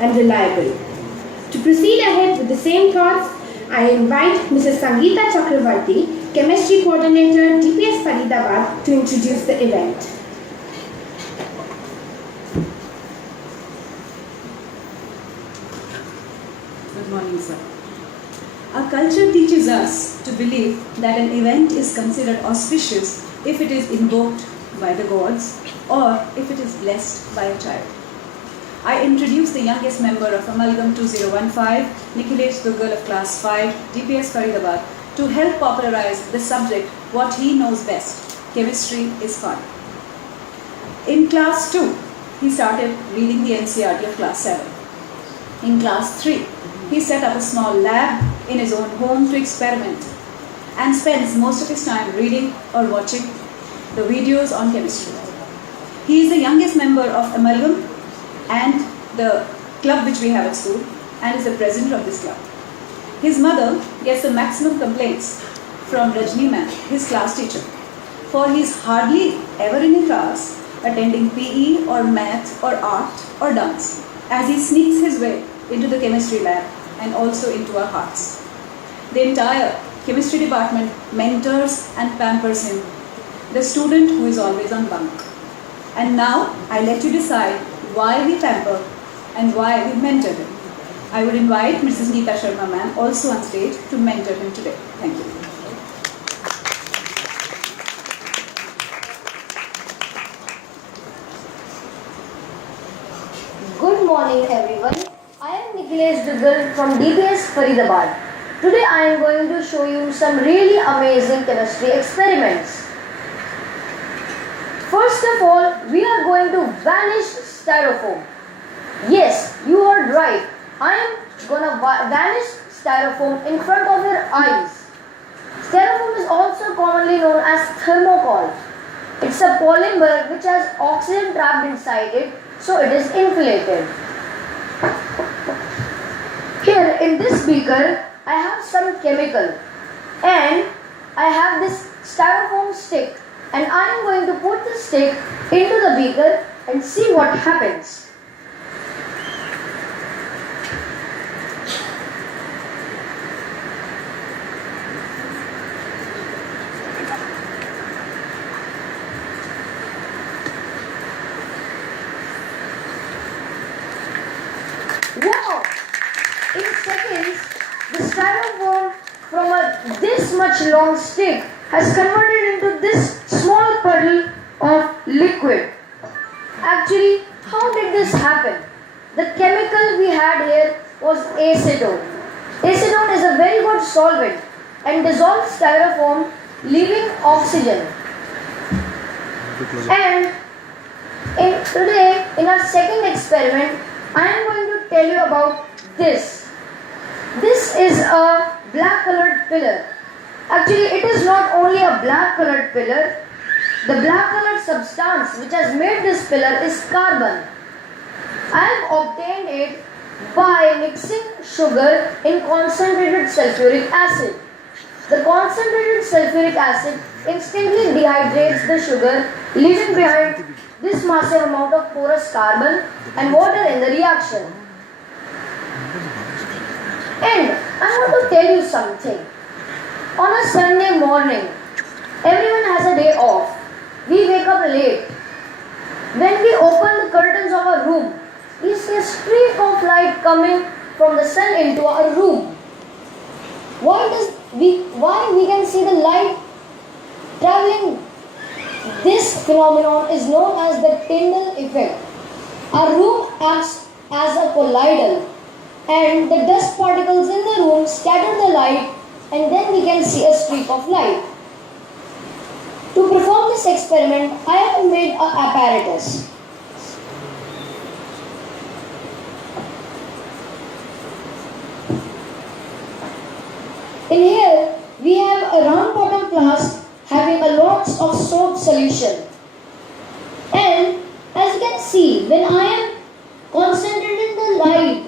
and reliable. To proceed ahead with the same thoughts, I invite Mrs. Sangeeta Chakravarti, Chemistry Coordinator, DPS Faridabad, to introduce the event. Good morning, sir. Our culture teaches us to believe that an event is considered auspicious if it is invoked by the gods or if it is blessed by a child. I introduce the youngest member of Amalgam 2015, Nikhilesh Duggal of Class 5, DPS Faridabad, to help popularize the subject what he knows best. Chemistry is fun. In Class 2, he started reading the NCERT of Class 7. In Class 3, he set up a small lab in his own home to experiment and spends most of his time reading or watching the videos on chemistry. He is the youngest member of Amalgam and the club which we have at school and is the president of this club. His mother gets the maximum complaints from Rajni ma'am, his class teacher, for he is hardly ever in a class attending PE or math or art or dance, as he sneaks his way into the chemistry lab and also into our hearts. The entire chemistry department mentors and pampers him, the student who is always on bunk. And now I let you decide why we pamper and why we mentor him. I would invite Mrs. Neeta Sharma ma'am also on stage to mentor him today. Thank you. Good morning everyone. I am Nikhilesh Duggal from DPS Faridabad. Today I am going to show you some really amazing chemistry experiments. First of all, we are going to vanish styrofoam. Yes, you heard right. I am gonna vanish styrofoam in front of your eyes. Styrofoam is also commonly known as thermocol. It's a polymer which has oxygen trapped inside it, so it is inflated. Here in this beaker, I have some chemical and I have this styrofoam stick, and I am going to put the stick into the beaker and see what happens. Wow! In seconds, the styrofoam from this much long stick has converted into this small puddle of liquid. Actually, how did this happen? The chemical we had here was acetone. Acetone is a very good solvent and dissolves styrofoam, leaving oxygen. And today, in our second experiment, I am going to tell you about this. This is a black colored pillar. Actually, it is not only a black colored pillar. The black colored substance which has made this pillar is carbon. I have obtained it by mixing sugar in concentrated sulfuric acid. The concentrated sulfuric acid instantly dehydrates the sugar, leaving behind this massive amount of porous carbon and water in the reaction. And I want to tell you something. On a Sunday morning, everyone has a day off. We wake up late. When we open the curtains of our room, we see a streak of light coming from the sun into our room. Why we can see the light traveling? This phenomenon is known as the Tyndall effect. Our room acts as a collider, and the dust particles in the room scatter the light, and then we can see a streak of light. To perform this experiment, I have made an apparatus. In here, we have a round bottom flask having a lot of soap solution. And as you can see, when I am concentrating the light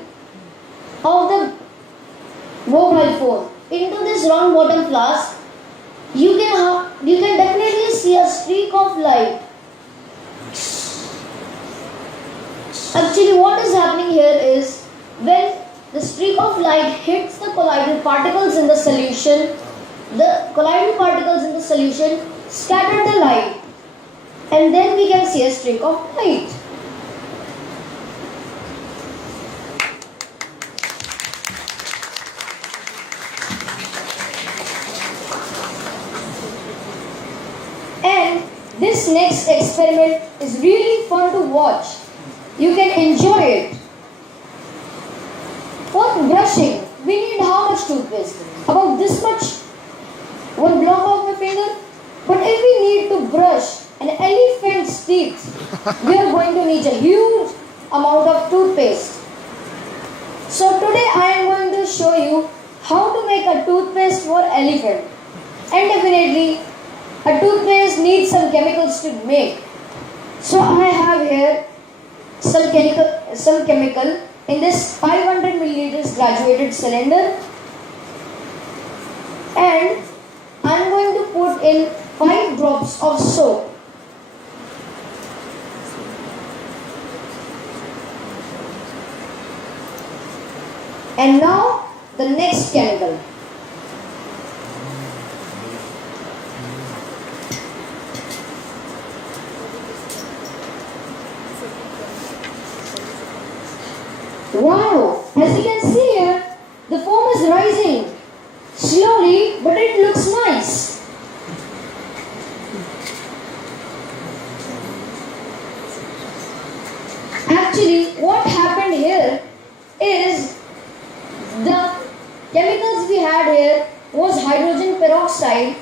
of the mobile phone into this round bottom flask, you can definitely see a streak of light. Actually, what is happening here is hits the colloidal particles in the solution, scatter the light, and then we can see a streak of light. And this next experiment is really fun to watch. You can enjoy it. For brushing, we need how much toothpaste? About this much? One block of my finger? But if we need to brush an elephant's teeth, we are going to need a huge amount of toothpaste. So today I am going to show you how to make a toothpaste for elephant. And definitely, a toothpaste needs some chemicals to make. So I have here some chemical in this 500 milliliters graduated cylinder, and I am going to put in 5 drops of soap. And now the next chemical. Wow! As you can see here, the foam is rising slowly, but it looks nice. Actually, what happened here is the chemicals we had here was hydrogen peroxide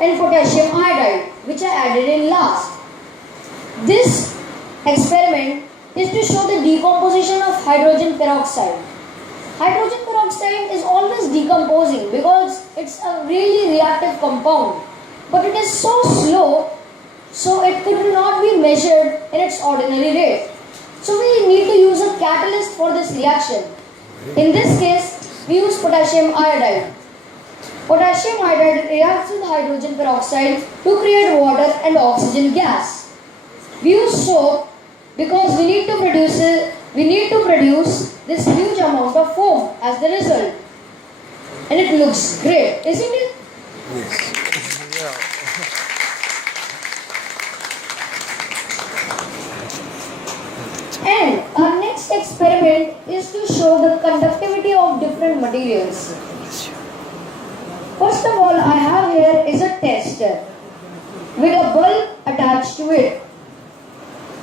and potassium iodide, which I added in last. This experiment is to show the decomposition of hydrogen peroxide. Hydrogen peroxide is always decomposing because it's a really reactive compound, but it is so slow, so it could not be measured in its ordinary rate. So we need to use a catalyst for this reaction. In this case, we use potassium iodide. Potassium iodide reacts with hydrogen peroxide to create water and oxygen gas. We use soap because we need to produce this huge amount of foam as the result. And it looks great, isn't it? Yes. And our next experiment is to show the conductivity of different materials. First of all, I have here is a tester with a bulb attached to it.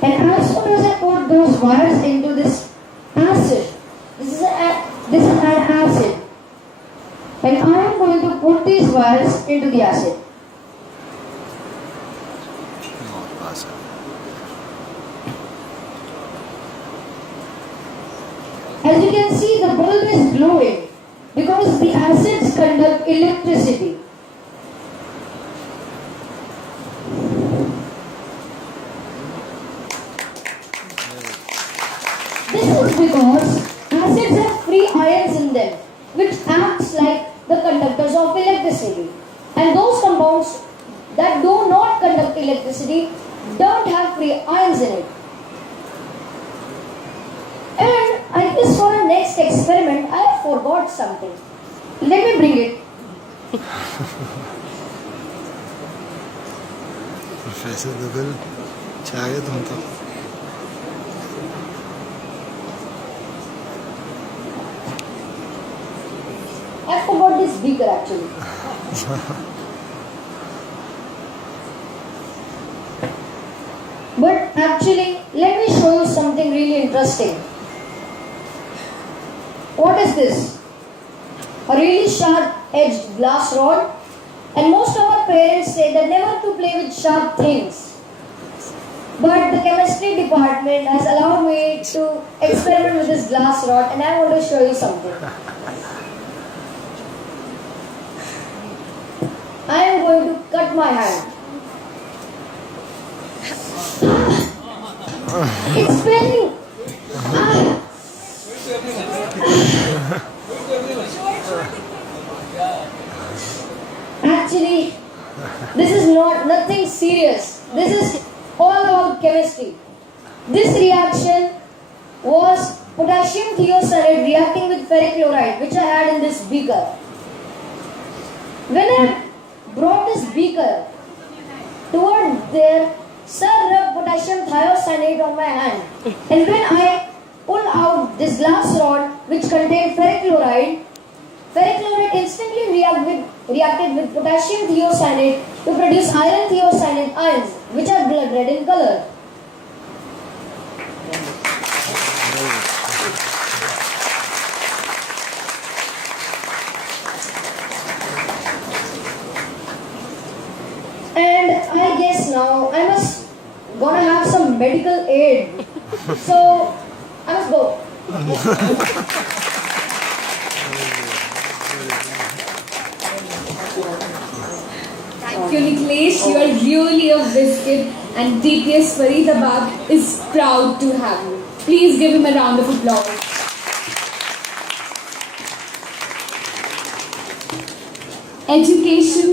And as soon as I put those wires into this acid, this is an acid, and I am going to put these wires into the acid. As you can see, the bulb is glowing because the acids conduct electricity. This is because acids have free ions in them, which acts like the conductors of electricity. And those compounds that do not conduct electricity don't have free ions in it. And I guess for our next experiment, I forgot something. Let me bring it. Professor Duggal, चाहिए तुम तो I forgot this beaker actually. But actually, let me show you something really interesting. What is this? A really sharp-edged glass rod. And most of our parents say that never to play with sharp things. But the chemistry department has allowed me to experiment with this glass rod, and I want to show you something. I am going to cut my hand. It's paining. Actually, this is nothing serious. This is all about chemistry. This reaction was potassium potassium thiocyanate reacting with ferric chloride, which I had in this beaker. When I brought this beaker toward there, sir rubbed potassium thiocyanate on my hand. And when I pulled out this glass rod which contained ferric chloride instantly reacted with potassium thiocyanate to produce iron thiocyanate ions, which are blood red in color. And I guess now I must gonna have some medical aid. So I must go. Thank you, Nikhilesh. You are really a biscuit, and DPS Faridabad is proud to have you. Please give him a round of applause. Education